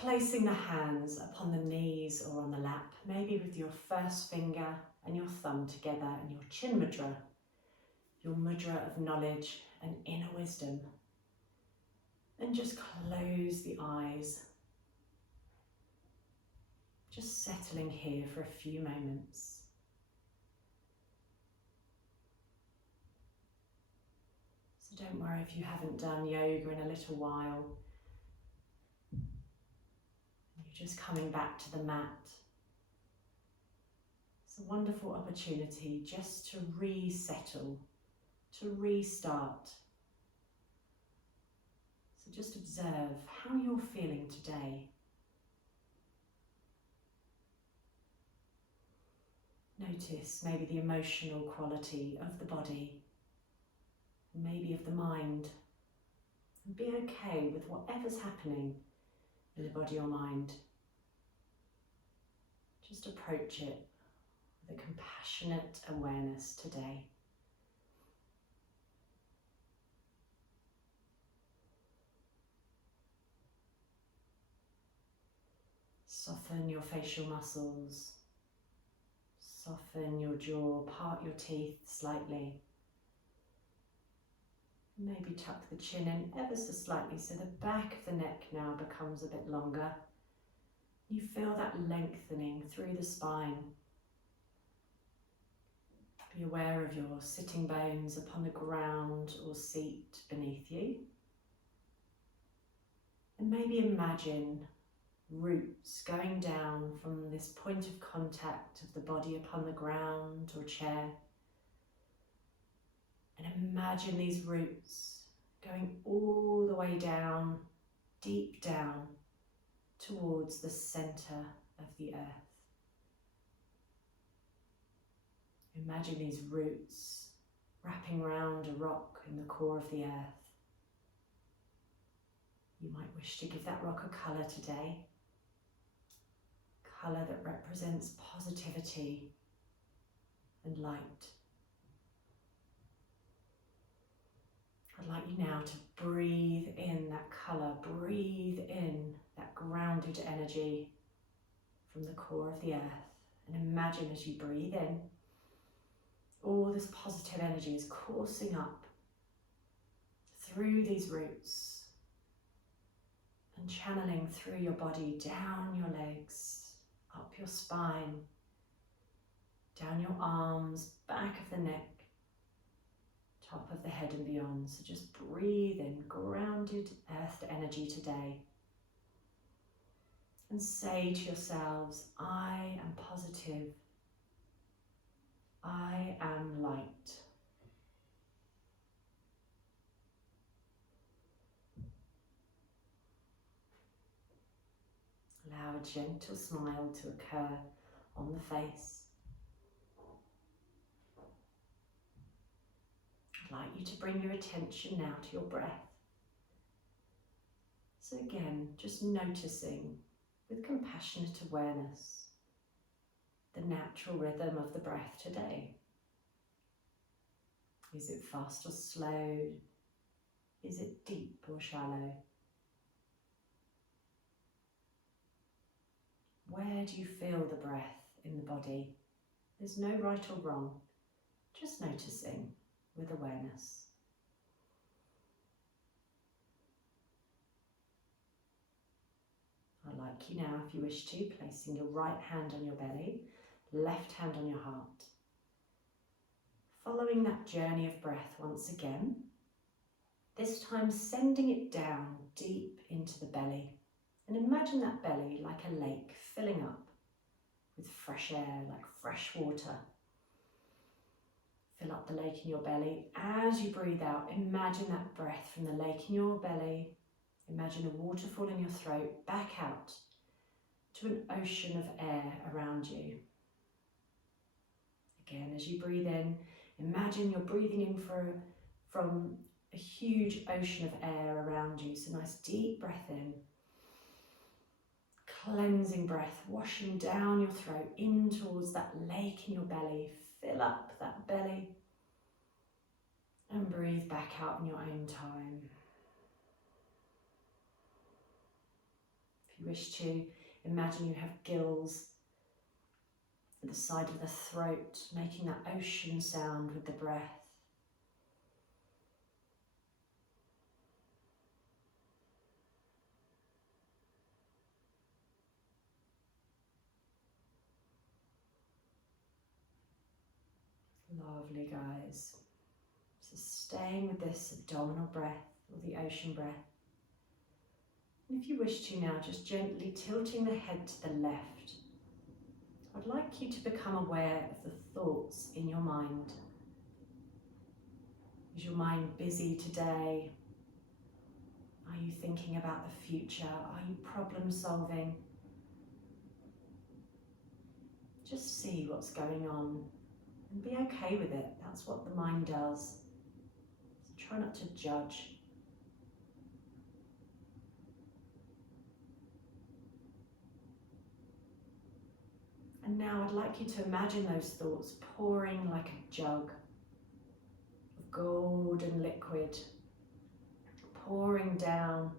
placing the hands upon the knees or on the lap, maybe with your first finger and your thumb together and your chin mudra, your mudra of knowledge and inner wisdom. And just close the eyes, just settling here for a few moments. So don't worry if you haven't done yoga in a little while. You're just coming back to the mat. It's a wonderful opportunity just to resettle, to restart. So just observe how you're feeling today. Notice maybe the emotional quality of the body, maybe of the mind. And be okay with whatever's happening in the body or mind. Just approach it with a compassionate awareness today. Soften your facial muscles. Soften your jaw, part your teeth slightly. Maybe tuck the chin in ever so slightly so the back of the neck now becomes a bit longer. You feel that lengthening through the spine. Be aware of your sitting bones upon the ground or seat beneath you. And maybe imagine roots going down from this point of contact of the body upon the ground or chair. And imagine these roots going all the way down, deep down, towards the center of the earth. Imagine these roots wrapping around a rock in the core of the earth. You might wish to give that rock a colour today. Colour that represents positivity and light. I'd like you now to breathe in that colour, breathe in that grounded energy from the core of the earth. And imagine as you breathe in, all this positive energy is coursing up through these roots and channeling through your body, down your legs, up your spine, down your arms, back of the neck, top of the head and beyond. So just breathe in grounded earth energy today. And say to yourselves, I am positive. I am light. Allow a gentle smile to occur on the face. I'd like you to bring your attention now to your breath. So again, just noticing with compassionate awareness the natural rhythm of the breath today. Is it fast or slow? Is it deep or shallow? Where do you feel the breath in the body? There's no right or wrong, just noticing with awareness. I'd like you now, if you wish to, placing your right hand on your belly, left hand on your heart. Following that journey of breath once again, this time sending it down deep into the belly. And imagine that belly like a lake filling up with fresh air, like fresh water. Fill up the lake in your belly. As you breathe out, imagine that breath from the lake in your belly. Imagine a waterfall in your throat, back out to an ocean of air around you. Again, as you breathe in, imagine you're breathing in from a huge ocean of air around you. So nice deep breath in. Cleansing breath, washing down your throat, in towards that lake in your belly. Fill up that belly and breathe back out in your own time. If you wish to, imagine you have gills at the side of the throat, making that ocean sound with the breath. Lovely, guys. So staying with this abdominal breath, or the ocean breath. And if you wish to now, just gently tilting the head to the left. I'd like you to become aware of the thoughts in your mind. Is your mind busy today? Are you thinking about the future? Are you problem solving? Just see what's going on and be okay with it. That's what the mind does. So try not to judge. And now I'd like you to imagine those thoughts pouring like a jug of golden liquid, pouring down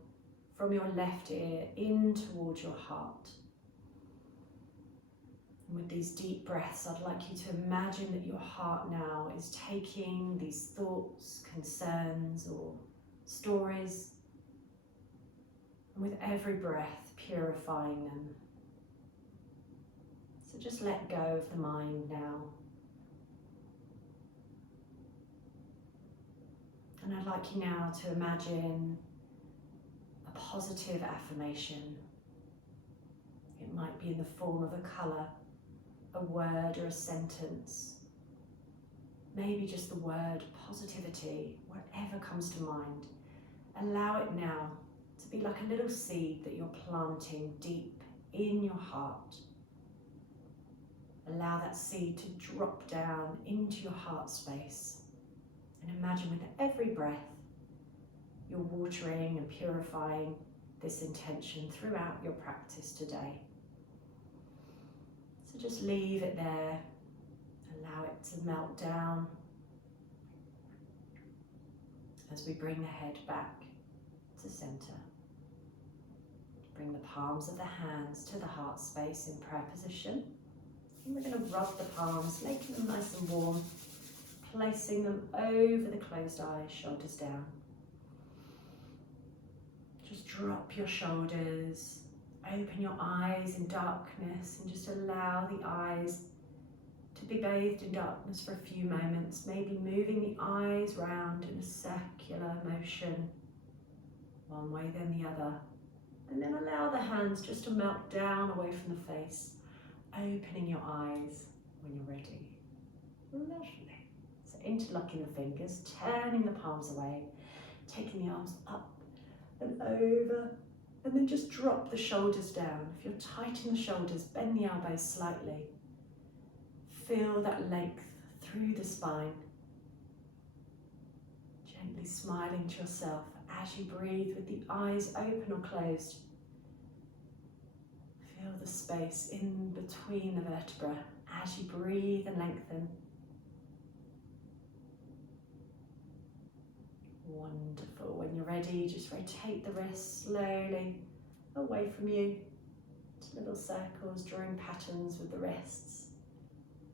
from your left ear in towards your heart. And with these deep breaths, I'd like you to imagine that your heart now is taking these thoughts, concerns, or stories, and with every breath, purifying them. So just let go of the mind now. And I'd like you now to imagine a positive affirmation. It might be in the form of a colour, a word or a sentence. Maybe just the word positivity, whatever comes to mind. Allow it now to be like a little seed that you're planting deep in your heart. Allow that seed to drop down into your heart space. And imagine with every breath, you're watering and purifying this intention throughout your practice today. So just leave it there. Allow it to melt down as we bring the head back to center. Bring the palms of the hands to the heart space in prayer position. And we're going to rub the palms, making them nice and warm, placing them over the closed eyes, shoulders down. Just drop your shoulders, open your eyes in darkness, and just allow the eyes to be bathed in darkness for a few moments, maybe moving the eyes round in a circular motion, one way then the other. And then allow the hands just to melt down away from the face, opening your eyes when you're ready. Lovely. So interlocking the fingers, turning the palms away, taking the arms up and over, and then just drop the shoulders down. If you're tight in the shoulders, bend the elbows slightly. Feel that length through the spine. Gently smiling to yourself as you breathe with the eyes open or closed. Feel the space in between the vertebrae as you breathe and lengthen. Wonderful. When you're ready, just rotate the wrists slowly away from you to little circles, drawing patterns with the wrists.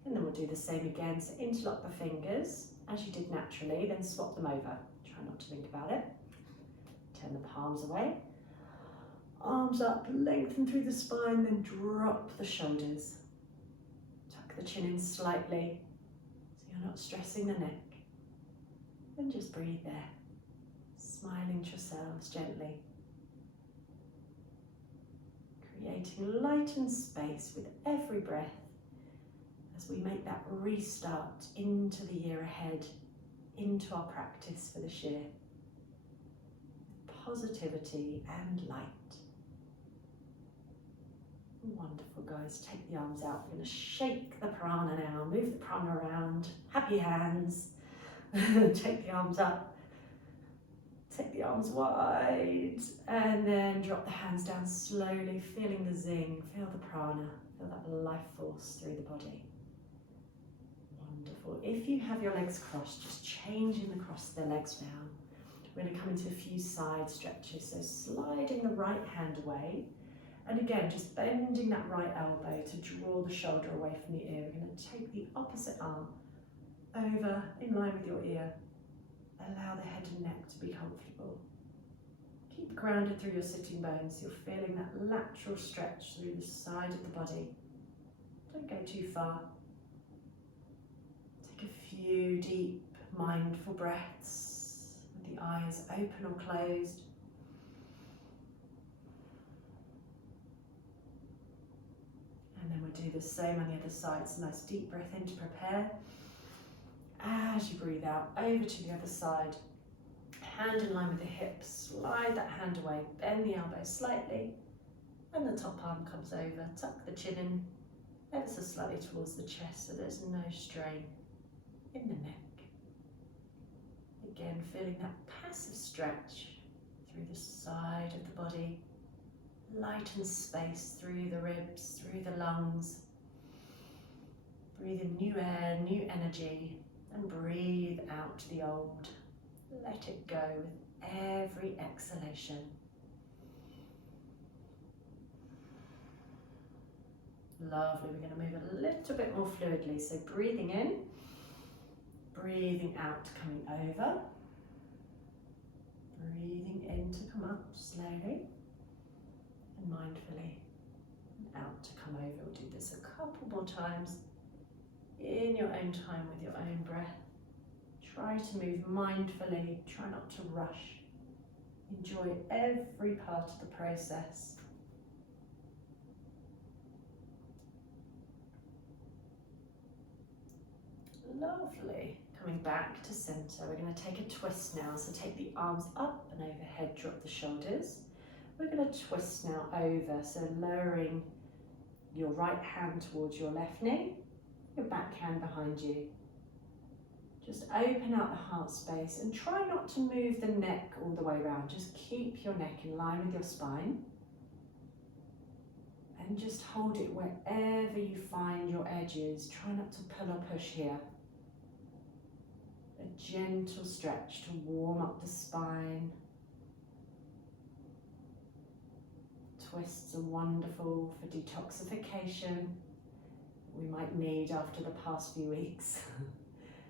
And then we'll do the same again. So interlock the fingers as you did naturally, then swap them over. Try not to think about it. Turn the palms away. Arms up, lengthen through the spine, then drop the shoulders. Tuck the chin in slightly so you're not stressing the neck. And just breathe there, smiling to yourselves gently. Creating light and space with every breath as we make that restart into the year ahead, into our practice for this year. Positivity and light. Wonderful, guys. Take the arms out. We're going to shake the prana now. Move the prana around. Happy hands. Take the arms up. Take the arms wide. And then drop the hands down slowly, feeling the zing. Feel the prana. Feel that life force through the body. Wonderful. If you have your legs crossed, just changing across the legs now. We're going to come into a few side stretches. So sliding the right hand away And again, just bending that right elbow to draw the shoulder away from the ear. We're going to take the opposite arm over in line with your ear. Allow the head and neck to be comfortable. Keep grounded through your sitting bones. You're feeling that lateral stretch through the side of the body. Don't go too far. Take a few deep, mindful breaths with the eyes open or closed. And then we'll do the same on the other side. So nice deep breath in to prepare. As you breathe out, over to the other side. Hand in line with the hips, slide that hand away, bend the elbow slightly, and the top arm comes over. Tuck the chin in ever so slightly towards the chest so there's no strain in the neck. Again, feeling that passive stretch through the side of the body. Lighten space through the ribs, through the lungs. Breathe in new air, new energy, and breathe out the old. Let it go with every exhalation. Lovely, we're going to move a little bit more fluidly. So breathing in, breathing out, coming over. Breathing in to come up slowly and mindfully. And out to come over. We'll do this a couple more times in your own time with your own breath. Try to move mindfully, try not to rush. Enjoy every part of the process. Lovely. Coming back to center, we're going to take a twist now. So take the arms up and overhead, drop the shoulders. We're going to twist now over, so lowering your right hand towards your left knee, your back hand behind you. Just open out the heart space and try not to move the neck all the way around. Just keep your neck in line with your spine. And just hold it wherever you find your edges. Try not to pull or push here. A gentle stretch to warm up the spine. Twists are wonderful for detoxification. We might need after the past few weeks.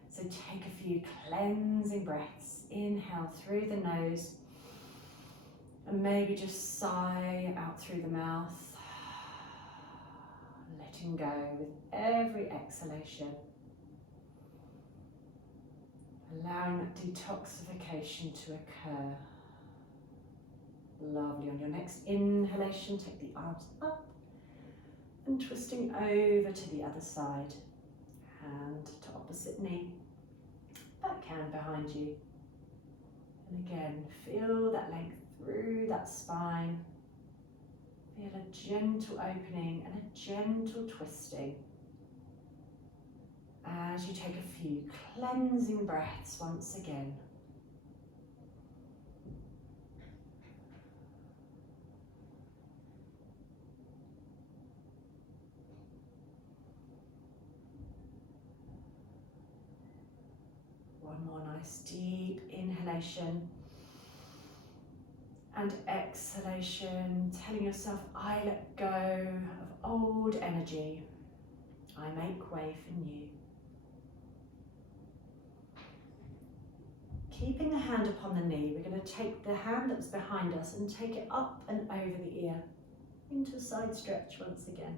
So take a few cleansing breaths. Inhale through the nose and maybe just sigh out through the mouth. Letting go with every exhalation. Allowing that detoxification to occur. Lovely. On your next inhalation, take the arms up and twisting over to the other side. Hand to opposite knee, back hand behind you. And again, feel that length through that spine. Feel a gentle opening and a gentle twisting. As you take a few cleansing breaths once again. One more nice deep inhalation and exhalation, telling yourself, I let go of old energy. I make way for new. Keeping the hand upon the knee, we're going to take the hand that's behind us and take it up and over the ear into a side stretch once again.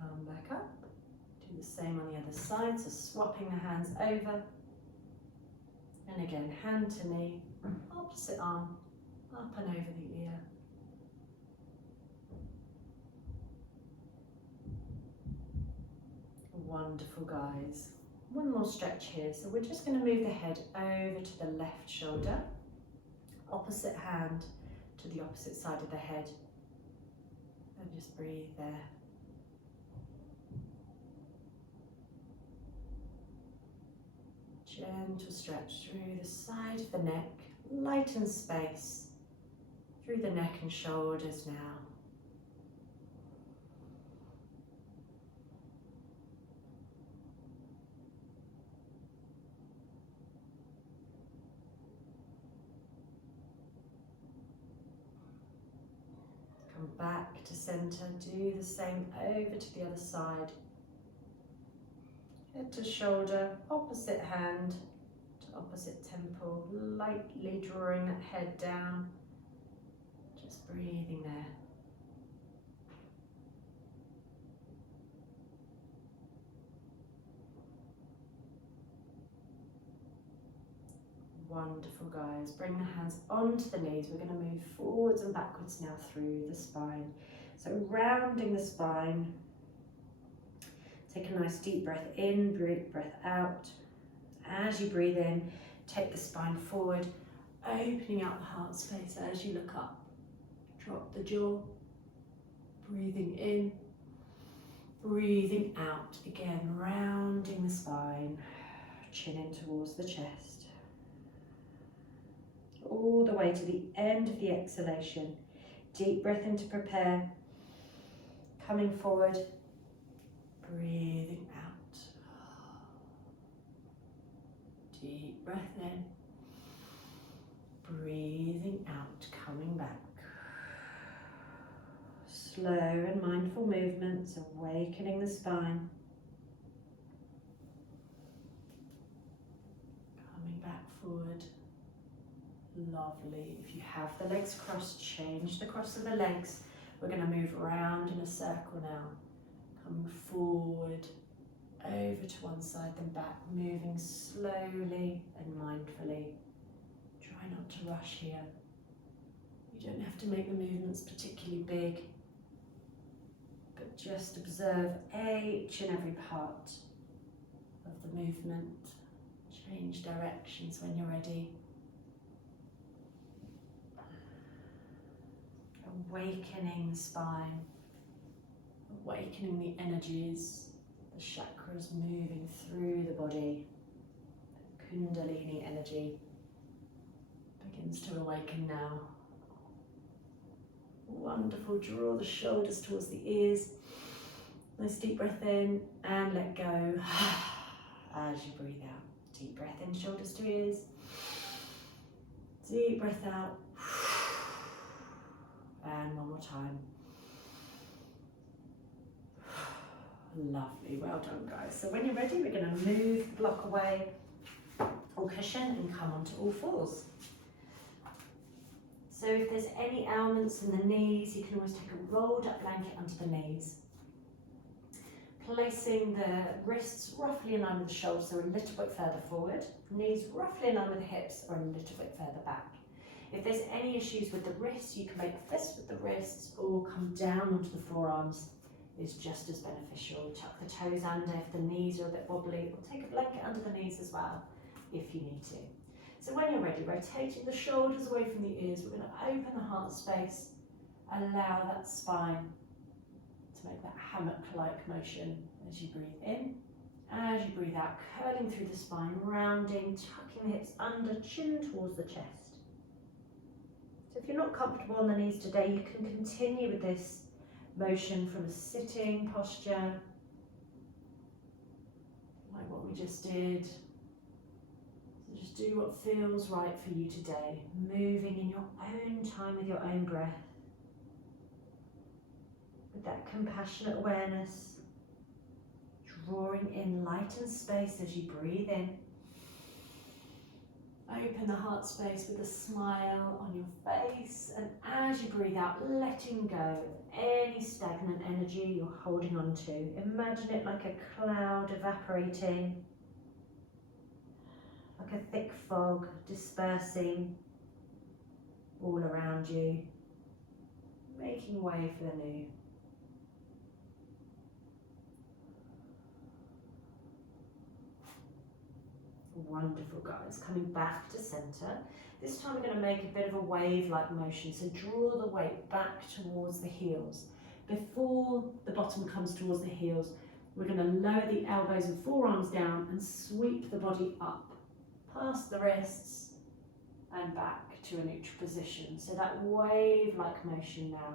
Come back up. Do the same on the other side, so swapping the hands over. And again, hand to knee, opposite arm, up and over the ear. Wonderful, guys. One more stretch here. So we're just going to move the head over to the left shoulder, opposite hand to the opposite side of the head. And just breathe there. Gentle stretch through the side of the neck, lighten space through the neck and shoulders now. back to center. Do the same over to the other side. Head to shoulder, opposite hand to opposite temple, lightly drawing that head down. Just breathing there. Wonderful, guys. Bring the hands onto the knees. We're going to move forwards and backwards now through the spine. So rounding the spine. Take a nice deep breath in, breath out. As you breathe in, take the spine forward, opening out the heart space as you look up. Drop the jaw. Breathing in, breathing out. Again, rounding the spine, chin in towards the chest. All the way to the end of the exhalation. Deep breath in to prepare. Coming forward, breathing out. Deep breath in, breathing out, coming back. Slow and mindful movements, awakening the spine. Coming back forward. Lovely. If you have the legs crossed, change the cross of the legs. We're going to move around in a circle now. Coming forward, over to one side, then back, moving slowly and mindfully. Try not to rush here. You don't have to make the movements particularly big, but just observe each and every part of the movement. Change directions when you're ready. Awakening the spine, awakening the energies, the chakras moving through the body. The Kundalini energy begins to awaken now. Wonderful. Draw the shoulders towards the ears. Nice deep breath in and let go as you breathe out. Deep breath in, shoulders to ears. Deep breath out. And one more time. Lovely, well done, guys. So when you're ready, we're going to move the block away or cushion and come onto all fours. So if there's any ailments in the knees, you can always take a rolled up blanket under the knees. Placing the wrists roughly in line with the shoulders, so a little bit further forward. Knees roughly in line with the hips or a little bit further back. If there's any issues with the wrists, you can make a fist with the wrists or come down onto the forearms. Is just as beneficial. Tuck the toes under if the knees are a bit wobbly, or take a blanket under the knees as well if you need to. So when you're ready, rotating the shoulders away from the ears, we're going to open the heart space, allow that spine to make that hammock-like motion as you breathe in. As you breathe out, curling through the spine, rounding, tucking the hips under, chin towards the chest. So if you're not comfortable on the knees today, you can continue with this motion from a sitting posture, like what we just did. So just do what feels right for you today, moving in your own time with your own breath, with that compassionate awareness, drawing in light and space as you breathe in. Open the heart space with a smile on your face, and as you breathe out, letting go of any stagnant energy you're holding on to. Imagine it like a cloud evaporating, like a thick fog dispersing all around you, making way for the new. Wonderful, guys. Coming back to center. This time we're going to make a bit of a wave-like motion. So draw the weight back towards the heels. Before the bottom comes towards the heels, we're going to lower the elbows and forearms down and sweep the body up, past the wrists and back to a neutral position. So that wave-like motion now,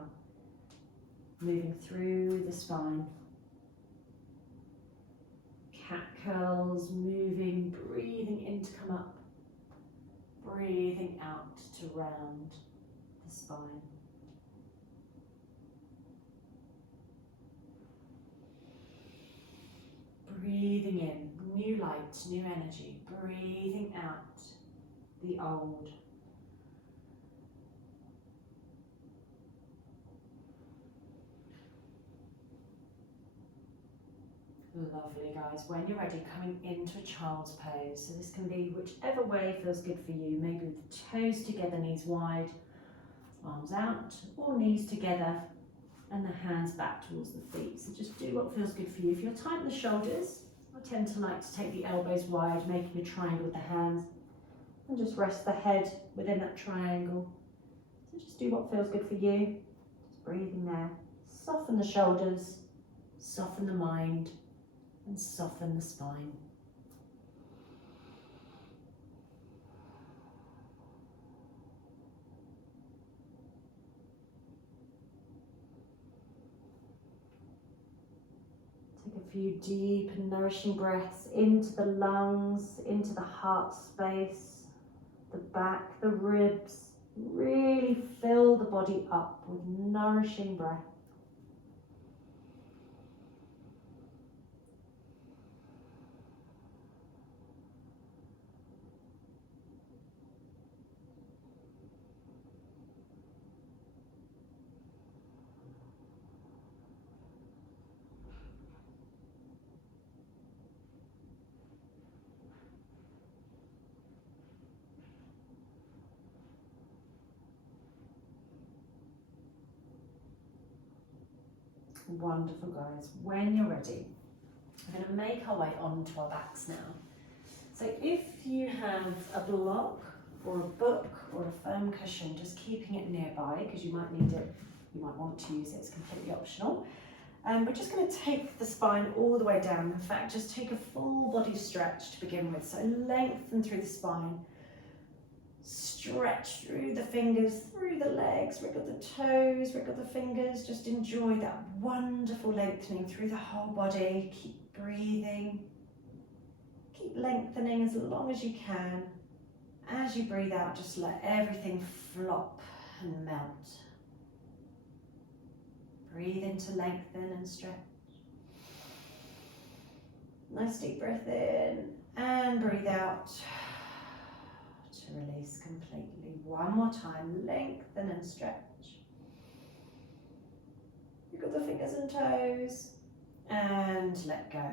moving through the spine. Cat curls, moving, breathing in to come up, breathing out to round the spine. Breathing in new light, new energy. Breathing out the old. Lovely, guys. When you're ready, coming into a child's pose. So this can be whichever way feels good for you. Maybe with the toes together, knees wide, arms out, or knees together and the hands back towards the feet. So just do what feels good for you. If you're tight in the shoulders, I tend to like to take the elbows wide, making a triangle with the hands, and just rest the head within that triangle. So just do what feels good for you. Just breathing there. Soften the shoulders, soften the mind, and soften the spine. Take a few deep and nourishing breaths into the lungs, into the heart space, the back, the ribs. Really fill the body up with nourishing breath. Wonderful, guys. When you're ready, we're going to make our way onto our backs now. So if you have a block or a book or a firm cushion, just keeping it nearby because you might need it, you might want to use it, it's completely optional. And we're just going to take the spine all the way down. In fact, just take a full body stretch to begin with. So lengthen through the spine. Stretch through the fingers, through the legs, wriggle the toes, wriggle the fingers. Just enjoy that wonderful lengthening through the whole body. Keep breathing. Keep lengthening as long as you can. As you breathe out, just let everything flop and melt. Breathe in to lengthen and stretch. Nice deep breath in and breathe out to release completely. One more time, lengthen and stretch. Wiggle the fingers and toes and let go.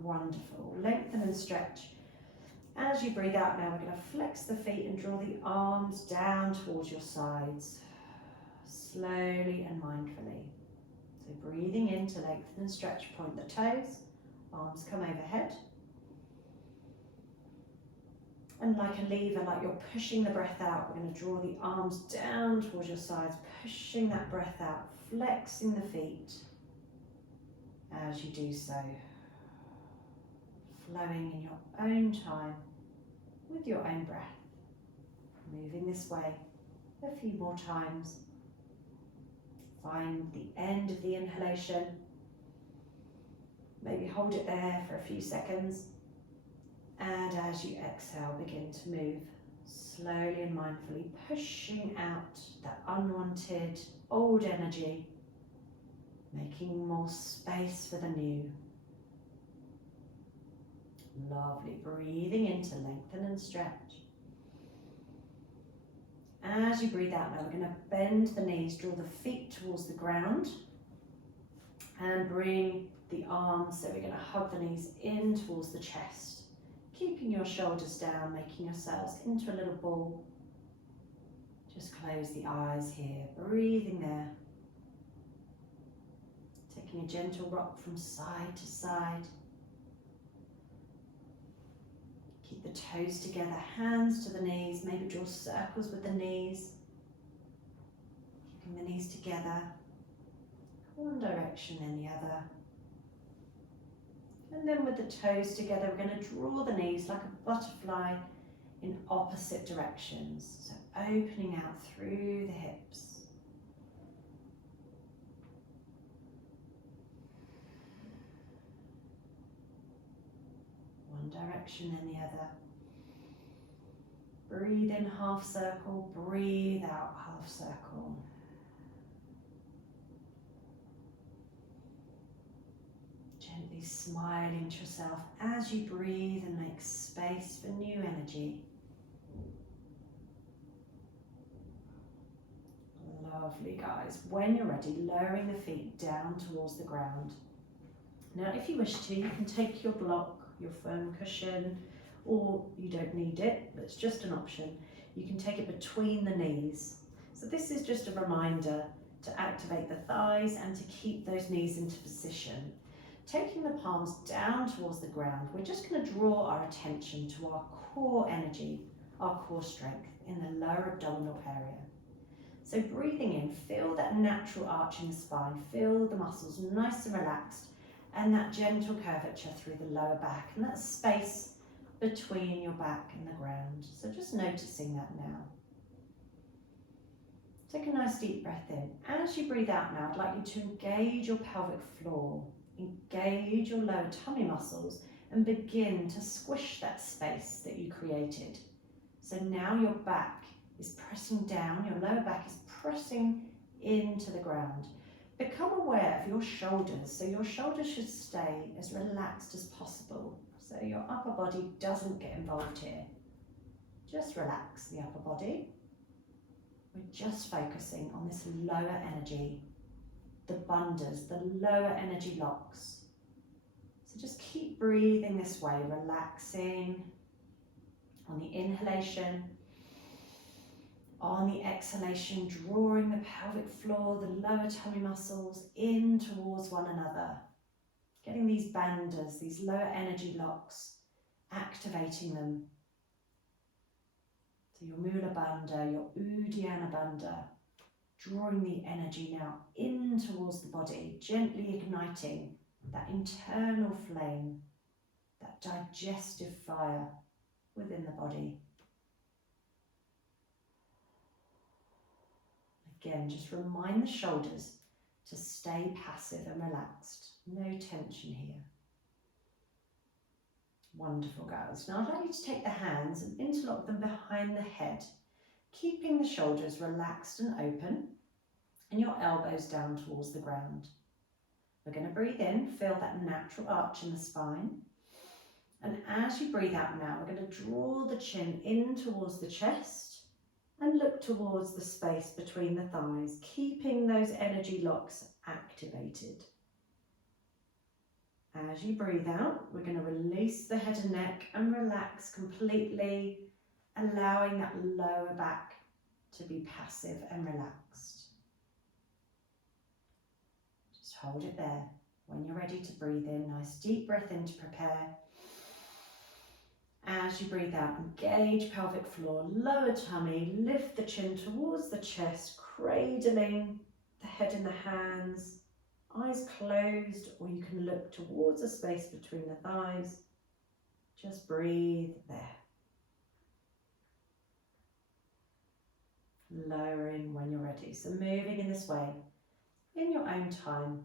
Wonderful. Lengthen and stretch. As you breathe out now, we're going to flex the feet and draw the arms down towards your sides. Slowly and mindfully. So breathing in to lengthen and stretch, point the toes, arms come overhead. And like a lever, like you're pushing the breath out, we're going to draw the arms down towards your sides, pushing that breath out, flexing the feet as you do so. Flowing in your own time with your own breath. Moving this way a few more times. Find the end of the inhalation. Maybe hold it there for a few seconds. And as you exhale, begin to move slowly and mindfully, pushing out that unwanted old energy, making more space for the new. Lovely. Breathing in to lengthen and stretch. As you breathe out now, we're going to bend the knees, draw the feet towards the ground and bring the arms, so we're going to hug the knees in towards the chest, keeping your shoulders down, making yourselves into a little ball. Just close the eyes here, breathing there. Taking a gentle rock from side to side. Keep the toes together, hands to the knees, maybe draw circles with the knees. Keeping the knees together, one direction then the other. And then with the toes together, we're going to draw the knees like a butterfly in opposite directions. So opening out through the hips. One direction then the other. Breathe in half circle, breathe out half circle. Gently smiling to yourself as you breathe and make space for new energy. Lovely, guys. When you're ready, lowering the feet down towards the ground. Now, if you wish to, you can take your block, your foam cushion, or you don't need it, but it's just an option. You can take it between the knees. So this is just a reminder to activate the thighs and to keep those knees into position. Taking the palms down towards the ground, we're just going to draw our attention to our core energy, our core strength in the lower abdominal area. So breathing in, feel that natural arch in the spine, feel the muscles nice and relaxed, and that gentle curvature through the lower back, and that space between your back and the ground. So just noticing that now. Take a nice deep breath in. As you breathe out now, I'd like you to engage your pelvic floor, engage your lower tummy muscles, and begin to squish that space that you created. So now your back is pressing down, your lower back is pressing into the ground. Become aware of your shoulders, so your shoulders should stay as relaxed as possible, so your upper body doesn't get involved here. Just relax the upper body. We're just focusing on this lower energy, the bandhas, the lower energy locks. So just keep breathing this way, relaxing on the inhalation. On the exhalation, drawing the pelvic floor, the lower tummy muscles in towards one another. Getting these bandhas, these lower energy locks, activating them. So your Mula Bandha, your Uddiyana Bandha, drawing the energy now in towards the body, gently igniting that internal flame, that digestive fire within the body. Again, just remind the shoulders to stay passive and relaxed. No tension here. Wonderful, guys. Now I'd like you to take the hands and interlock them behind the head, keeping the shoulders relaxed and open and your elbows down towards the ground. We're going to breathe in, feel that natural arch in the spine. And as you breathe out now, we're going to draw the chin in towards the chest and look towards the space between the thighs, keeping those energy locks activated. As you breathe out, we're going to release the head and neck and relax completely, allowing that lower back to be passive and relaxed. Just hold it there. When you're ready to breathe in, nice deep breath in to prepare. As you breathe out, engage pelvic floor, lower tummy, lift the chin towards the chest, cradling the head in the hands, eyes closed, or you can look towards a space between the thighs. Just breathe there. Lowering when you're ready. So moving in this way, in your own time,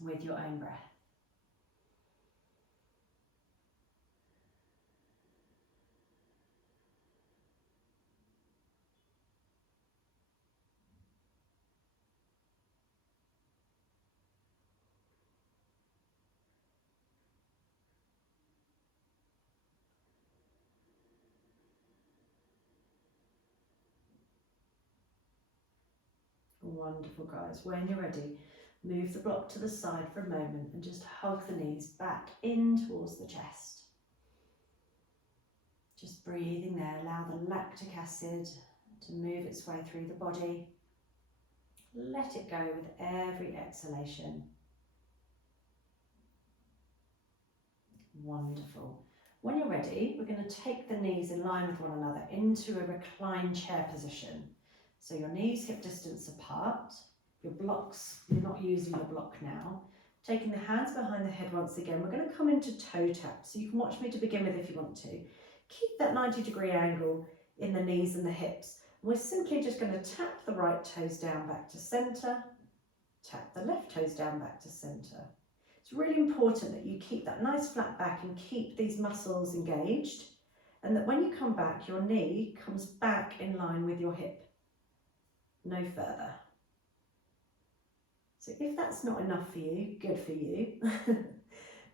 with your own breath. Wonderful, guys. When you're ready, move the block to the side for a moment and just hug the knees back in towards the chest. Just breathing there, allow the lactic acid to move its way through the body. Let it go with every exhalation. Wonderful. When you're ready, we're going to take the knees in line with one another into a reclined chair position. So your knees hip distance apart, your blocks, you're not using your block now. Taking the hands behind the head once again, we're going to come into toe tap. So you can watch me to begin with if you want to. Keep that 90-degree angle in the knees and the hips. We're simply just going to tap the right toes down back to centre, tap the left toes down back to centre. It's really important that you keep that nice flat back and keep these muscles engaged, and that when you come back, your knee comes back in line with your hip. No further. So if that's not enough for you, good for you.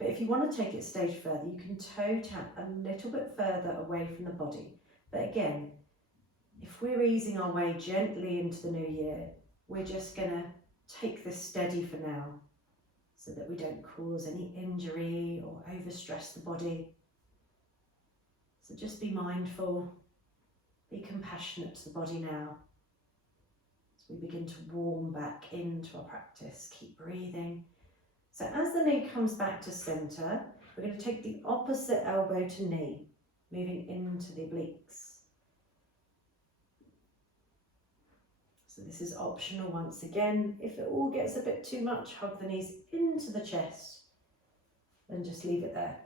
But if you want to take it a stage further, you can toe tap a little bit further away from the body. But again, if we're easing our way gently into the new year, we're just going to take this steady for now so that we don't cause any injury or overstress the body. So just be mindful, be compassionate to the body now. As we begin to warm back into our practice, keep breathing. So as the knee comes back to center, we're going to take the opposite elbow to knee, moving into the obliques. So this is optional once again. If it all gets a bit too much, hug the knees into the chest and just leave it there.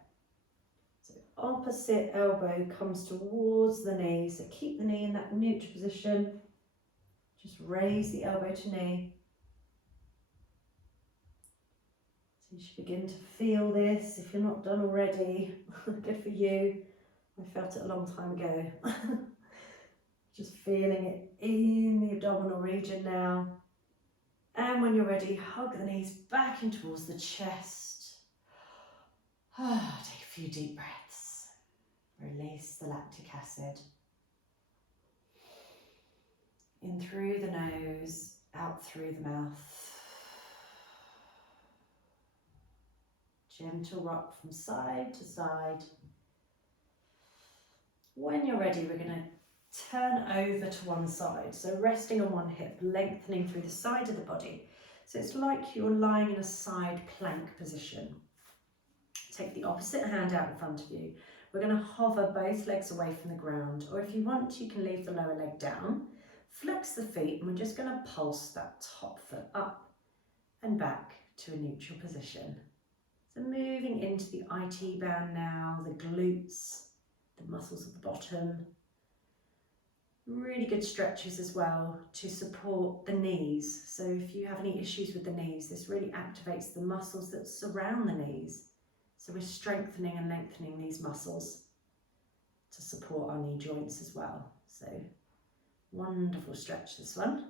So opposite elbow comes towards the knee, so keep the knee in that neutral position. Just raise the elbow to knee. So you should begin to feel this if you're not done already. Good for you. I felt it a long time ago. Just feeling it in the abdominal region now. And when you're ready, hug the knees back in towards the chest. Take a few deep breaths. Release the lactic acid. In through the nose, out through the mouth. Gentle rock from side to side. When you're ready, we're going to turn over to one side. So resting on one hip, lengthening through the side of the body. So it's like you're lying in a side plank position. Take the opposite hand out in front of you. We're going to hover both legs away from the ground, or if you want, you can leave the lower leg down. Flex the feet, and we're just going to pulse that top foot up and back to a neutral position. So moving into the IT band now, the glutes, the muscles of the bottom. Really good stretches as well to support the knees. So if you have any issues with the knees, this really activates the muscles that surround the knees. So we're strengthening and lengthening these muscles to support our knee joints as well. So wonderful stretch, this one.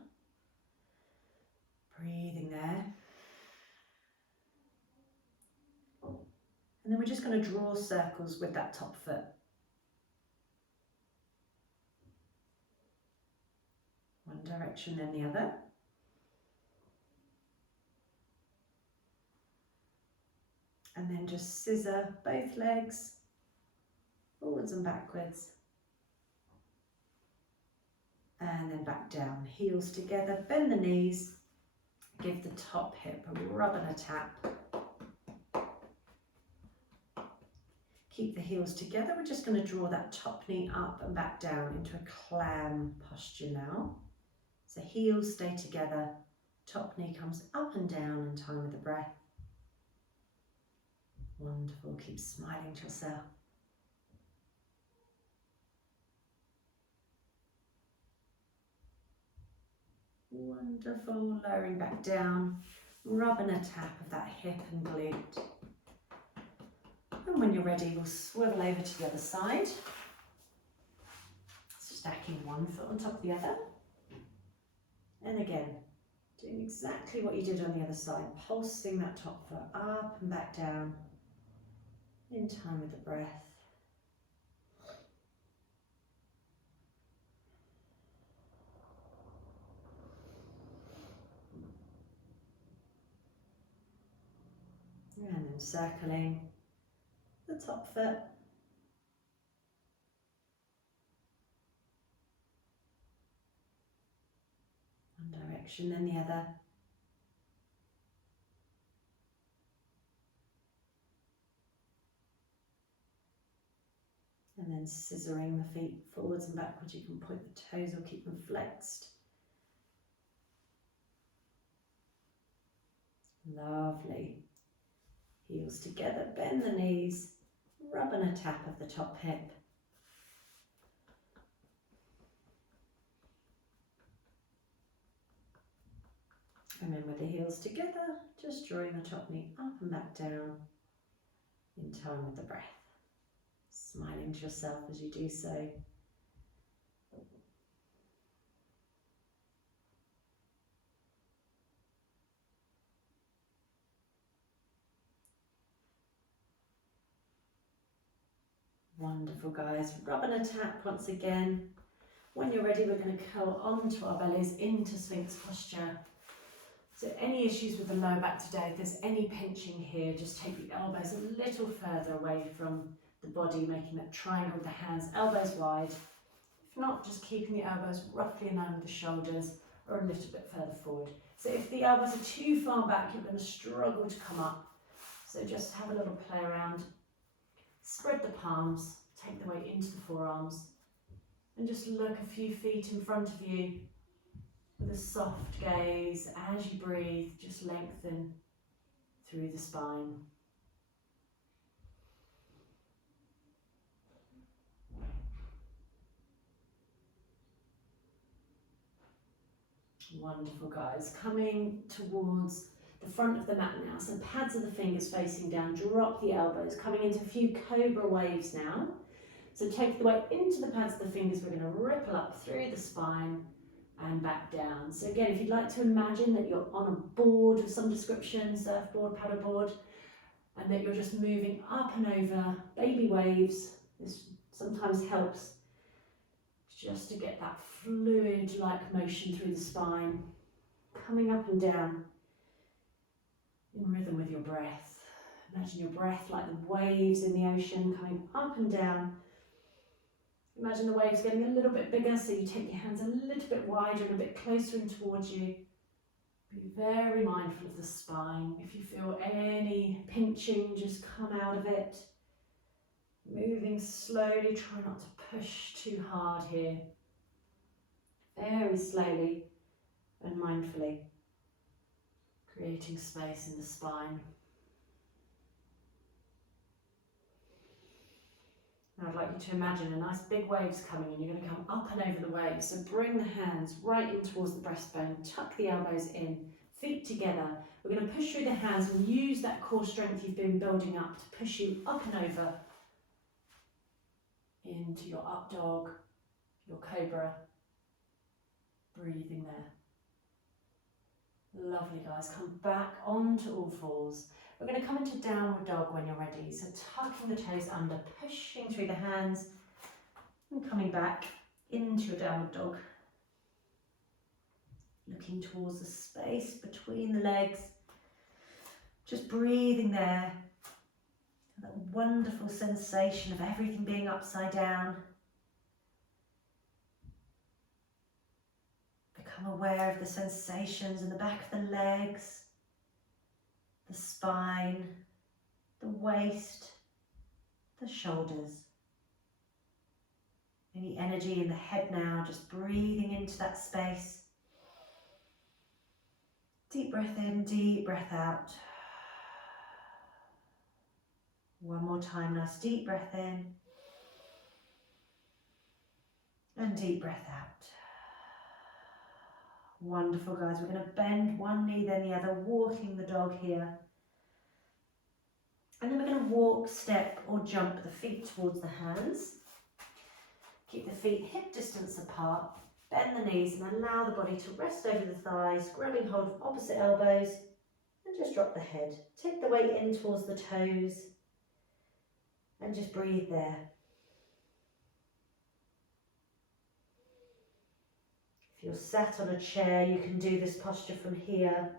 Breathing there. And then we're just going to draw circles with that top foot. One direction, then the other. And then just scissor both legs, forwards and backwards. And then back down, heels together, bend the knees, give the top hip a rub and a tap. Keep the heels together. We're just going to draw that top knee up and back down into a clam posture now. So heels stay together, top knee comes up and down in time with the breath. Wonderful, keep smiling to yourself. Wonderful, lowering back down, rubbing a tap of that hip and glute. And when you're ready, we'll swivel over to the other side. Stacking one foot on top of the other. And again, doing exactly what you did on the other side, pulsing that top foot up and back down in time with the breath. And then circling the top foot. One direction, then the other. And then scissoring the feet forwards and backwards. You can point the toes or keep them flexed. Lovely. Heels together, bend the knees, rub and a tap of the top hip. And then with the heels together, just drawing the top knee up and back down in time with the breath. Smiling to yourself as you do so. Wonderful, guys. Rub and a tap once again. When you're ready, we're going to curl onto our bellies into Sphinx posture. So any issues with the lower back today, if there's any pinching here, just take the elbows a little further away from the body, making that triangle with the hands, elbows wide. If not, just keeping the elbows roughly in line with the shoulders or a little bit further forward. So if the elbows are too far back, you're going to struggle to come up. So just have a little play around. Spread the palms, take the weight into the forearms, and just look a few feet in front of you with a soft gaze. As you breathe, just lengthen through the spine. Wonderful, guys. Coming towards the front of the mat now, so pads of the fingers facing down, drop the elbows, coming into a few cobra waves now. So take the weight into the pads of the fingers, we're going to ripple up through the spine and back down. So again, if you'd like to imagine that you're on a board of some description, surfboard, paddleboard, and that you're just moving up and over, baby waves, this sometimes helps just to get that fluid-like motion through the spine, coming up and down in rhythm with your breath. Imagine your breath like the waves in the ocean coming up and down. Imagine the waves getting a little bit bigger, so you take your hands a little bit wider and a bit closer in towards you. Be very mindful of the spine. If you feel any pinching, just come out of it. Moving slowly, try not to push too hard here. Very slowly and mindfully, creating space in the spine. Now I'd like you to imagine a nice big waves coming and you're going to come up and over the waves. So bring the hands right in towards the breastbone, tuck the elbows in, feet together. We're going to push through the hands and use that core strength you've been building up to push you up and over into your up dog, your cobra, breathing there. Lovely, guys. Come back onto all fours. We're going to come into downward dog when you're ready. So tucking the toes under, pushing through the hands and coming back into your downward dog. Looking towards the space between the legs. Just breathing there. That wonderful sensation of everything being upside down. Become aware of the sensations in the back of the legs, the spine, the waist, the shoulders. Any energy in the head now, just breathing into that space. Deep breath in, deep breath out. One more time, nice deep breath in and deep breath out. Wonderful, guys. We're going to bend one knee then the other, walking the dog here. And then we're going to walk, step or jump the feet towards the hands. Keep the feet hip distance apart. Bend the knees and allow the body to rest over the thighs, grabbing hold of opposite elbows and just drop the head. Take the weight in towards the toes and just breathe there. If you're sat on a chair, you can do this posture from here.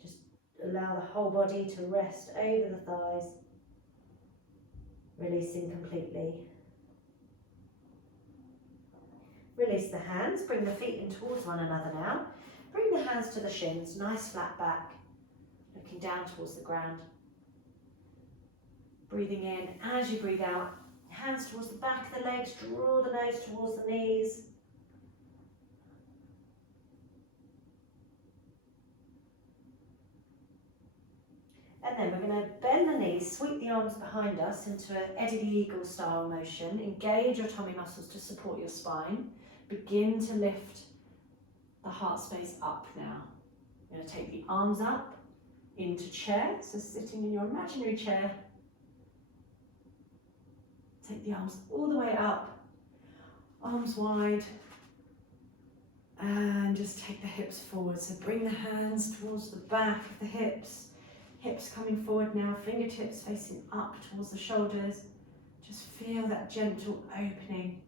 Just allow the whole body to rest over the thighs, releasing completely. Release the hands, bring the feet in towards one another now. Bring the hands to the shins, nice flat back, looking down towards the ground. Breathing in, as you breathe out, hands towards the back of the legs, draw the nose towards the knees. And then we're going to bend the knees, sweep the arms behind us into an Eddie the Eagle style motion. Engage your tummy muscles to support your spine. Begin to lift the heart space up now. You're going to take the arms up into chair, so sitting in your imaginary chair. Take the arms all the way up, arms wide, and just take the hips forward. So bring the hands towards the back of the hips. Hips coming forward now, fingertips facing up towards the shoulders. Just feel that gentle opening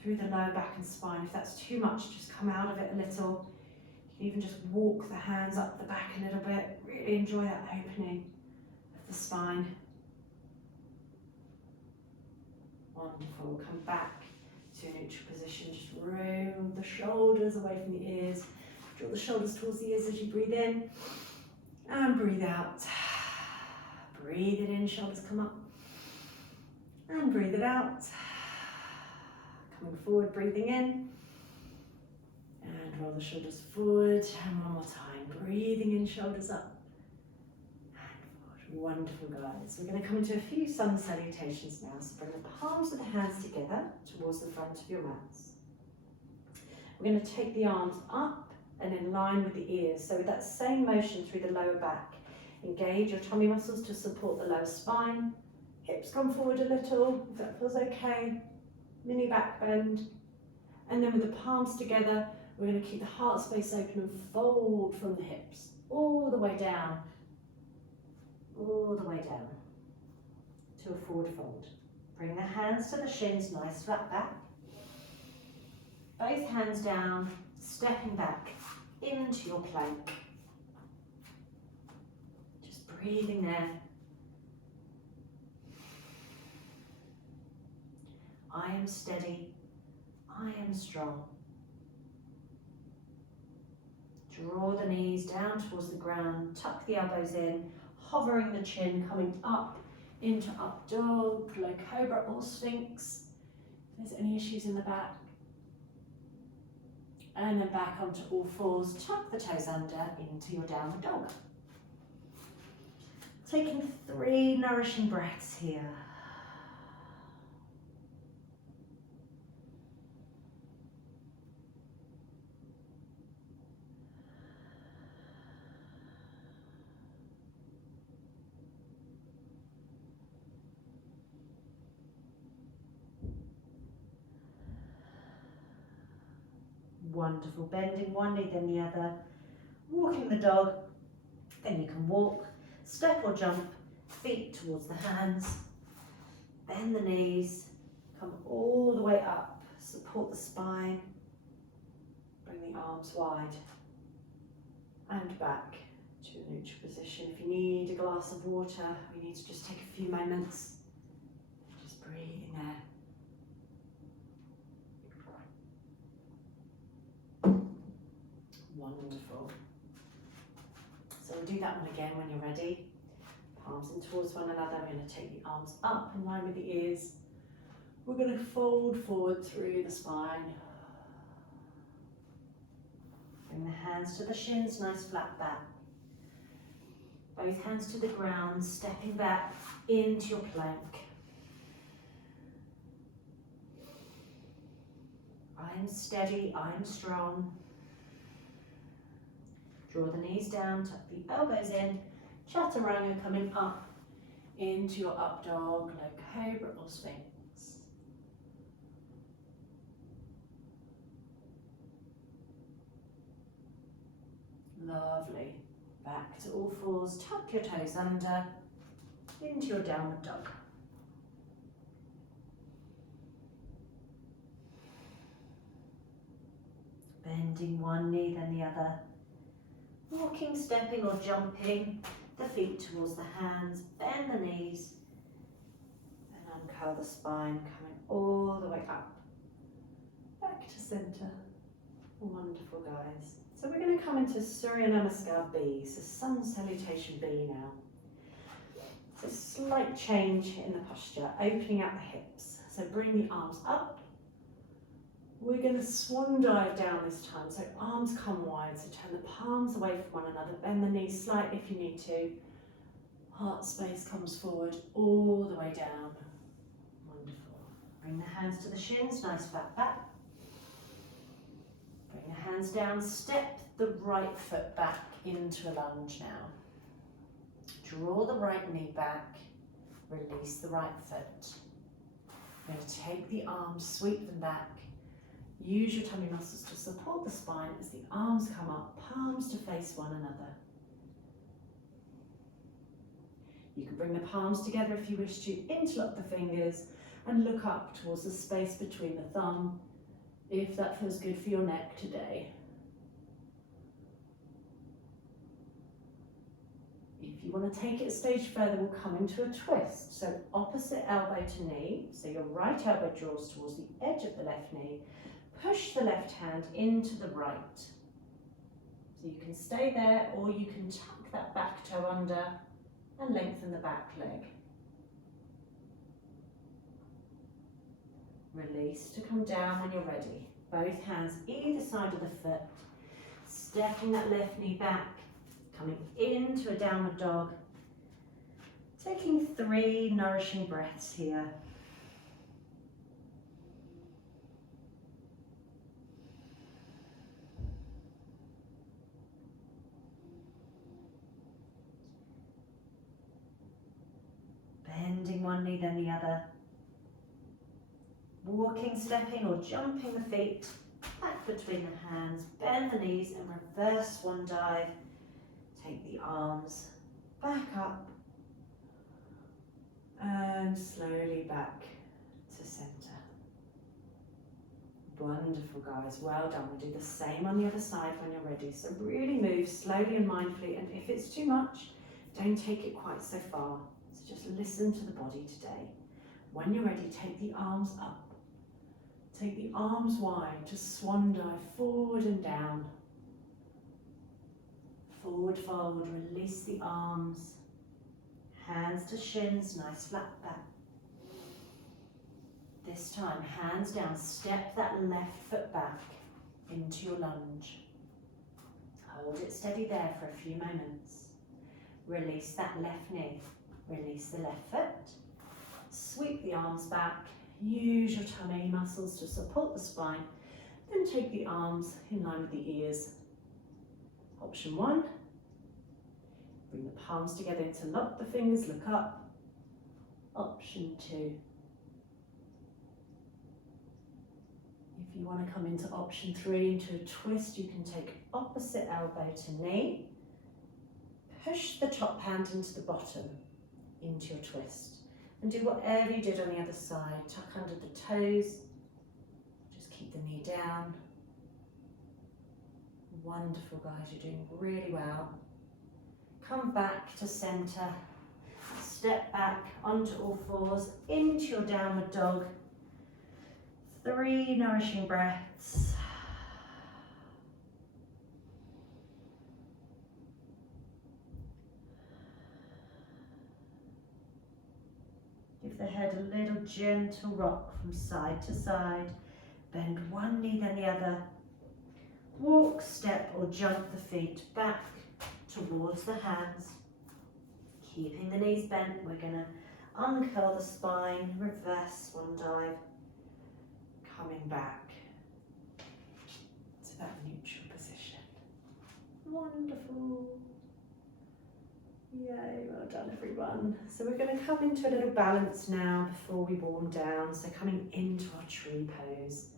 through the lower back and spine. If that's too much, just come out of it a little. You can even just walk the hands up the back a little bit. Really enjoy that opening of the spine. Wonderful. Come back to a neutral position. Just roll the shoulders away from the ears. Draw the shoulders towards the ears as you breathe in. And breathe out. Breathe it in, shoulders come up. And breathe it out. Coming forward, breathing in. And roll the shoulders forward. And one more time. Breathing in, shoulders up. And forward. Wonderful, guys. We're going to come into a few sun salutations now. So bring the palms of the hands together towards the front of your mats. We're going to take the arms up and in line with the ears. So with that same motion through the lower back, engage your tummy muscles to support the lower spine. Hips come forward a little, if that feels okay. Mini back bend. And then with the palms together, we're going to keep the heart space open and fold from the hips all the way down. All the way down to a forward fold. Bring the hands to the shins, nice flat back. Both hands down, stepping back into your plank. Just breathing there. I am steady, I am strong. Draw the knees down towards the ground, tuck the elbows in, hovering the chin, coming up into up dog, low cobra or sphinx. If there's any issues in the back. And then back onto all fours, tuck the toes under into your downward dog. Taking 3 nourishing breaths here. Wonderful. Bending one knee then the other. Walking the dog. Then you can walk, step or jump, feet towards the hands. Bend the knees. Come all the way up. Support the spine. Bring the arms wide. And back to a neutral position. If you need a glass of water, we need to just take a few moments. Just breathing there. Wonderful. So we'll do that one again when you're ready. Palms in towards one another. We're going to take the arms up in line with the ears. We're going to fold forward through the spine. Bring the hands to the shins, nice flat back. Both hands to the ground, stepping back into your plank. I'm steady, I'm strong. Draw the knees down, tuck the elbows in, chaturanga coming up into your up dog, low cobra or sphinx. Lovely. Back to all fours, tuck your toes under, into your downward dog. Bending one knee then the other. Walking, stepping or jumping the feet towards the hands, bend the knees and uncurl the spine, coming all the way up, back to center. Wonderful, guys. So we're going to come into Surya Namaskar B, so Sun Salutation B now. So slight change in the posture, opening out the hips. So bring the arms up. We're going to swan dive down this time, so arms come wide, so turn the palms away from one another, bend the knees slightly if you need to. Heart space comes forward all the way down. Wonderful. Bring the hands to the shins, nice flat back. Bring the hands down, step the right foot back into a lunge now. Draw the right knee back, release the right foot. We're going to take the arms, sweep them back. Use your tummy muscles to support the spine as the arms come up, palms to face one another. You can bring the palms together if you wish to, interlock the fingers, And look up towards the space between the thumb, if that feels good for your neck today. If you want to take it a stage further, we'll come into a twist. So opposite elbow to knee, so your right elbow draws towards the edge of the left knee. Push the left hand into the right. So you can stay there, or you can tuck that back toe under and lengthen the back leg. Release to come down when you're ready. Both hands either side of the foot, stepping that left knee back, coming into a downward dog, taking 3 nourishing breaths here. Bending one knee then the other. Walking, stepping or jumping the feet back between the hands, bend the knees and reverse swan dive. Take the arms back up and slowly back to center. Wonderful, guys, well done. We'll do the same on the other side when you're ready. So really move slowly and mindfully, and if it's too much, don't take it quite so far. So just listen to the body today. When you're ready, take the arms up. Take the arms wide to swan dive forward and down. Forward fold, release the arms. Hands to shins, nice flat back. This time, hands down, step that left foot back into your lunge. Hold it steady there for a few moments. Release that left knee, release the left foot. Sweep the arms back. Use your tummy muscles to support the spine, then take the arms in line with the ears. Option 1, bring the palms together, interlock the fingers, look up. Option 2. If you want to come into option 3, into a twist, you can take opposite elbow to knee, push the top hand into the bottom, into your twist. And do whatever you did on the other side. Tuck under the toes. Just keep the knee down. Wonderful, guys. You're doing really well. Come back to center. Step back onto all fours, into your downward dog. 3 nourishing breaths. Give the head a little gentle rock from side to side. Bend one knee then the other. Walk, step or jump the feet back towards the hands. Keeping the knees bent, we're going to uncurl the spine, reverse swan dive. Coming back to that neutral position. Wonderful. Yay, well done everyone. So we're going to come into a little balance now before we warm down. So coming into our tree pose.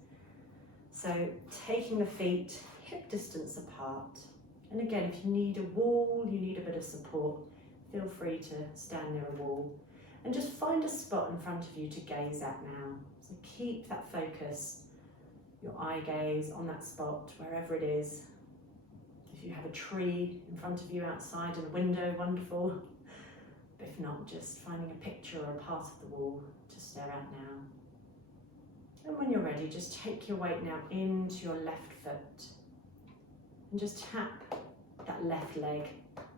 So taking the feet hip distance apart. And again, if you need a wall, you need a bit of support, feel free to stand near a wall. And just find a spot in front of you to gaze at now. So keep that focus, your eye gaze on that spot, wherever it is. If you have a tree in front of you outside and a window, wonderful. But if not, just finding a picture or a part of the wall to stare at now. And when you're ready, just take your weight now into your left foot. And just tap that left leg,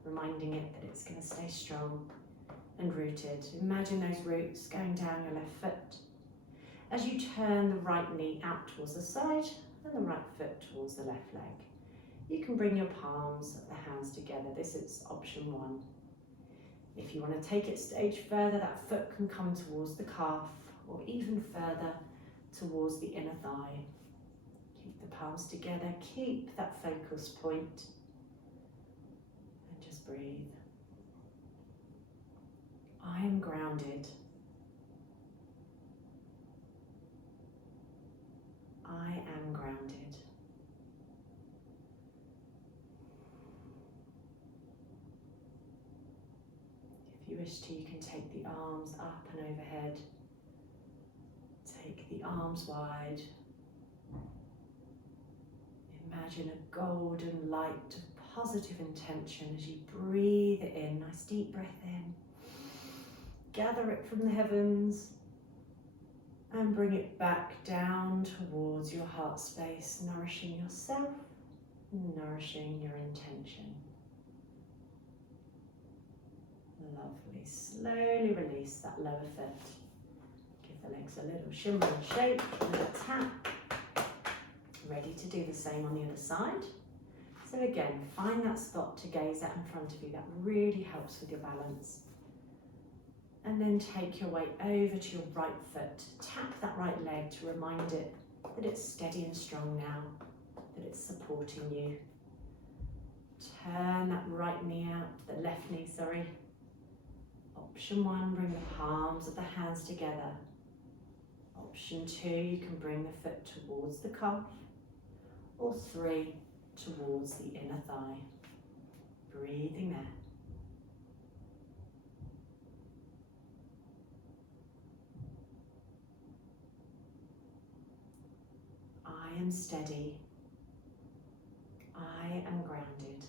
reminding it that it's going to stay strong and rooted. Imagine those roots going down your left foot. As you turn the right knee out towards the side and the right foot towards the left leg. You can bring your palms of the hands together. This is option 1. If you want to take it a stage further, that foot can come towards the calf or even further towards the inner thigh. Keep the palms together, keep that focus point and just breathe. I am grounded. I am grounded. If you wish to, you can take the arms up and overhead, the arms wide. Imagine a golden light of positive intention as you breathe it in. Nice deep breath in. Gather it from the heavens and bring it back down towards your heart space, nourishing yourself, nourishing your intention. Lovely. Slowly release that lower foot. Give the legs a little shimmer and shake, a little tap. Ready to do the same on the other side. So again, find that spot to gaze at in front of you. That really helps with your balance. And then take your weight over to your right foot. Tap that right leg to remind it that it's steady and strong now, that it's supporting you. Turn that right knee out, the left knee, sorry. Option 1, bring the palms of the hands together. Option 2, you can bring the foot towards the calf. Or 3, towards the inner thigh. Breathing there. I am steady. I am grounded.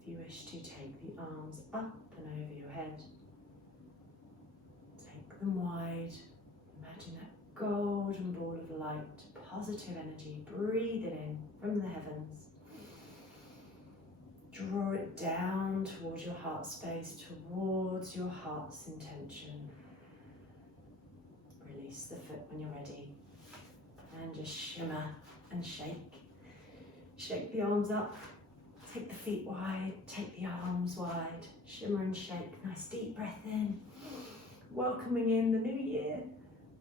If you wish to take the arms up and over your head, take them wide. Imagine that golden ball of light, positive energy. Breathe it in from the heavens. Draw it down towards your heart space, towards your heart's intention. Release the foot when you're ready. And just shimmer and shake. Shake the arms up. Take the feet wide. Take the arms wide. Shimmer and shake. Nice deep breath in. Welcoming in the new year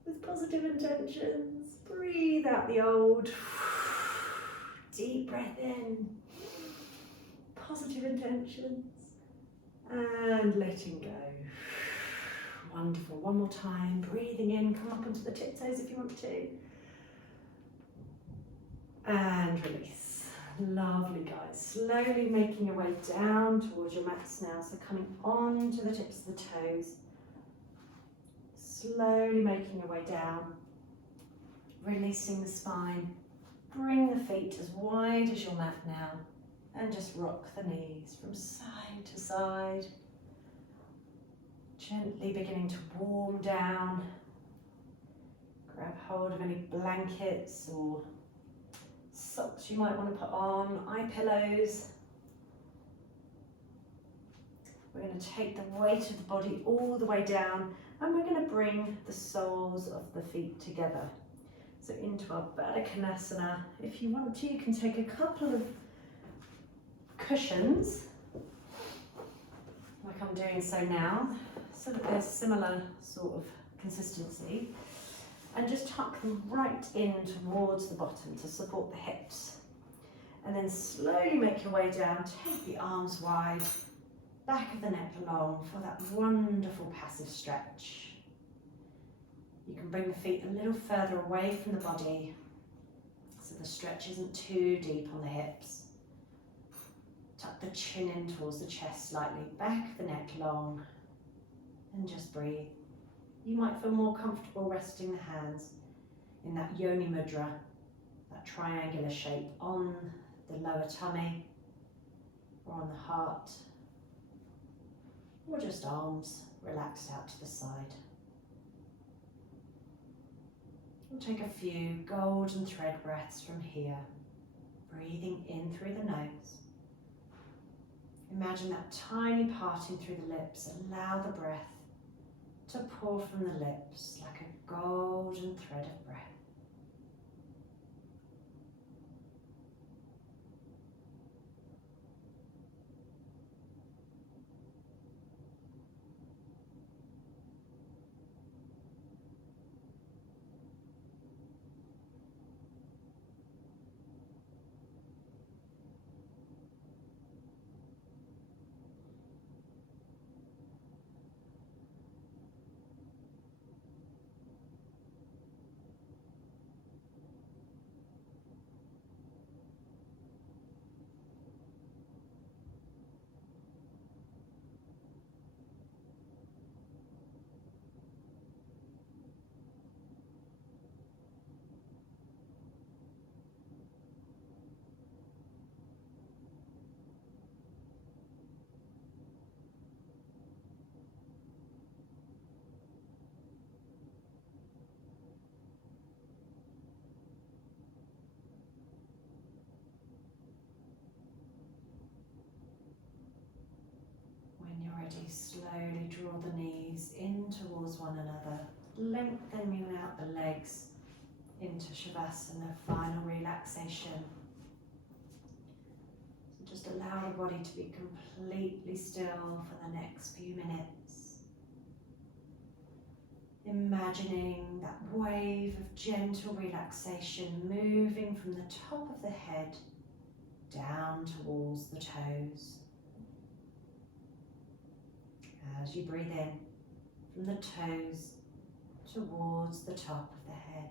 with positive intentions. Breathe out the old. Deep breath in. Positive intentions and letting go. Wonderful. One more time. Breathing in. Come up onto the tiptoes if you want to. And release. Lovely, guys. Slowly making your way down towards your mats now. So coming on to the tips of the toes. Slowly making your way down. Releasing the spine. Bring the feet as wide as your mat now. And just rock the knees from side to side. Gently beginning to warm down. Grab hold of any blankets or socks you might want to put on, eye pillows. We're going to take the weight of the body all the way down and we're going to bring the soles of the feet together. So into our Baddha Konasana. If you want to, you can take a couple of cushions, like I'm doing so now, so that they're similar sort of consistency, and just tuck them right in towards the bottom to support the hips. And then slowly make your way down, take the arms wide, back of the neck long for that wonderful passive stretch. You can bring the feet a little further away from the body so the stretch isn't too deep on the hips. Tuck the chin in towards the chest slightly, back of the neck long, and just breathe. You might feel more comfortable resting the hands in that yoni mudra, that triangular shape on the lower tummy, or on the heart, or just arms relaxed out to the side. We'll take a few golden thread breaths from here, breathing in through the nose. Imagine that tiny parting through the lips. Allow the breath to pour from the lips like a golden thread of breath. ready, slowly draw the knees in towards one another, lengthening out the legs into Shavasana, final relaxation. So just allow the body to be completely still for the next few minutes. Imagining that wave of gentle relaxation moving from the top of the head down towards the toes. As you breathe in from the toes towards the top of the head.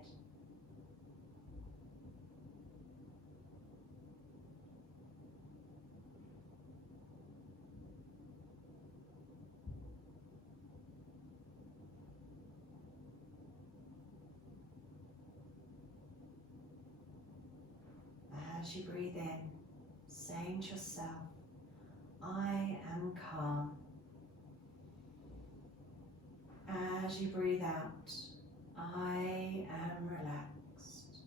As you breathe in, saying to yourself, I am calm. As you breathe out, I am relaxed.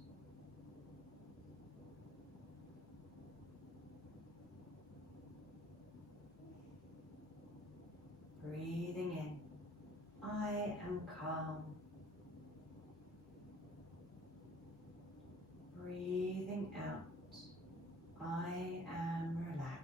Breathing in, I am calm. Breathing out, I am relaxed.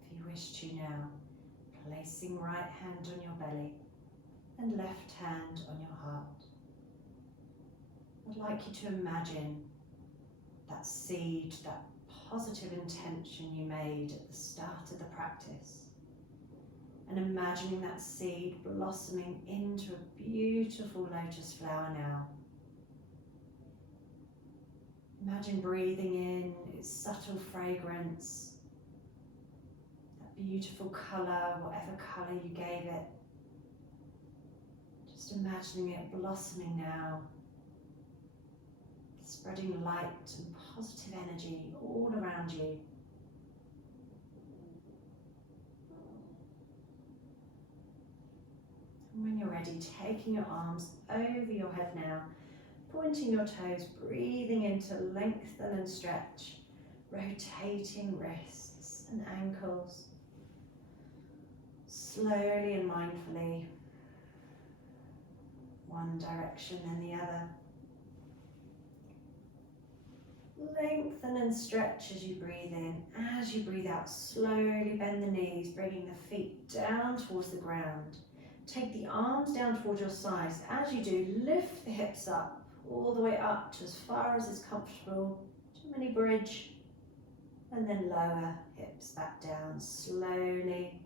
If you wish to now, placing right hand on your belly and left hand on your heart. I'd like you to imagine that seed, that positive intention you made at the start of the practice. And imagining that seed blossoming into a beautiful lotus flower now. Imagine breathing in its subtle fragrance, that beautiful colour, whatever colour you gave it. Just imagining it blossoming now, spreading light and positive energy all around you. And when you're ready, taking your arms over your head now, pointing your toes, breathing in to lengthen and stretch, rotating wrists and ankles. Slowly and mindfully, one direction then the other. Lengthen and stretch as you breathe in. As you breathe out, slowly bend the knees, bringing the feet down towards the ground. Take the arms down towards your sides. As you do, lift the hips up, all the way up to as far as is comfortable. To a mini bridge. And then lower hips back down, slowly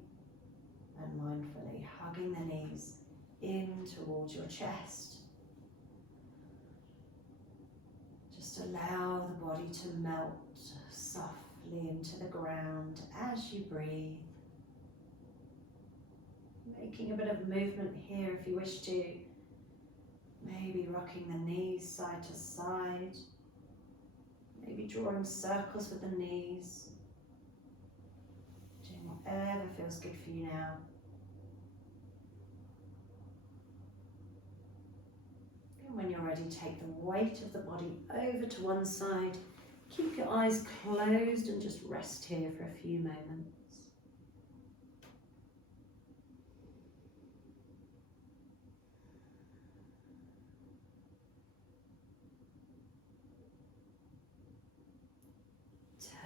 and mindfully, hugging the knees in towards your chest. Just allow the body to melt softly into the ground as you breathe. Making a bit of movement here if you wish to. Maybe rocking the knees side to side. Maybe drawing circles with the knees. Doing whatever feels good for you now. And when you're ready, take the weight of the body over to one side. Keep your eyes closed and just rest here for a few moments.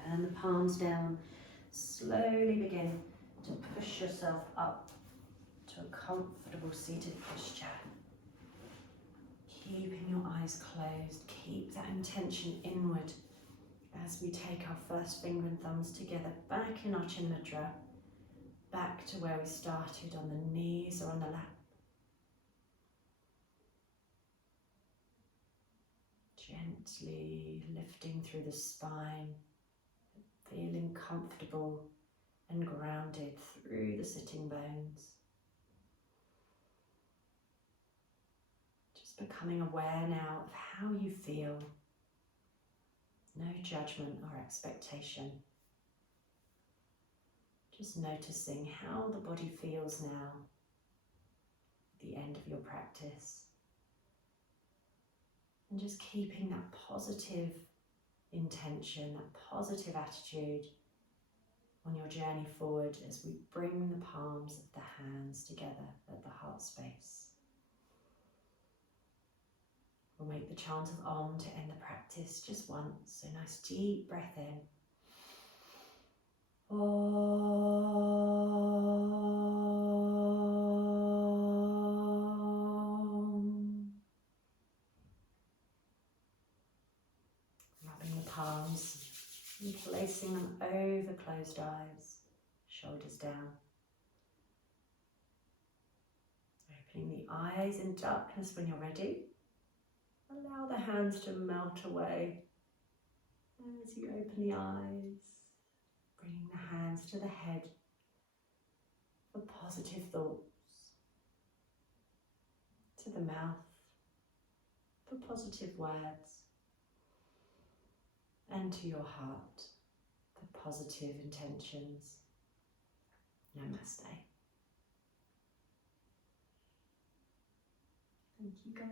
Turn the palms down. Slowly begin to push yourself up to a comfortable seated posture. Keeping your eyes closed, keep that intention inward as we take our first finger and thumbs together back in our Chin Mudra, back to where we started on the knees or on the lap. Gently lifting through the spine, feeling comfortable and grounded through the sitting bones. Just Just becoming aware now of how you feel. No judgment or expectation. Just noticing how the body feels now at the end of your practice. And just keeping that positive intention, that positive attitude on your journey forward as we bring the palms of the hands together at the heart space. We'll make the chant of Om to end the practice just once. So nice deep breath in. Om. Rubbing the palms and placing them over closed eyes, shoulders down. Opening the eyes in darkness when you're ready. Allow the hands to melt away as you open the eyes. Bringing the hands to the head for positive thoughts. To the mouth for positive words. And to your heart for positive intentions. Namaste. Thank you guys.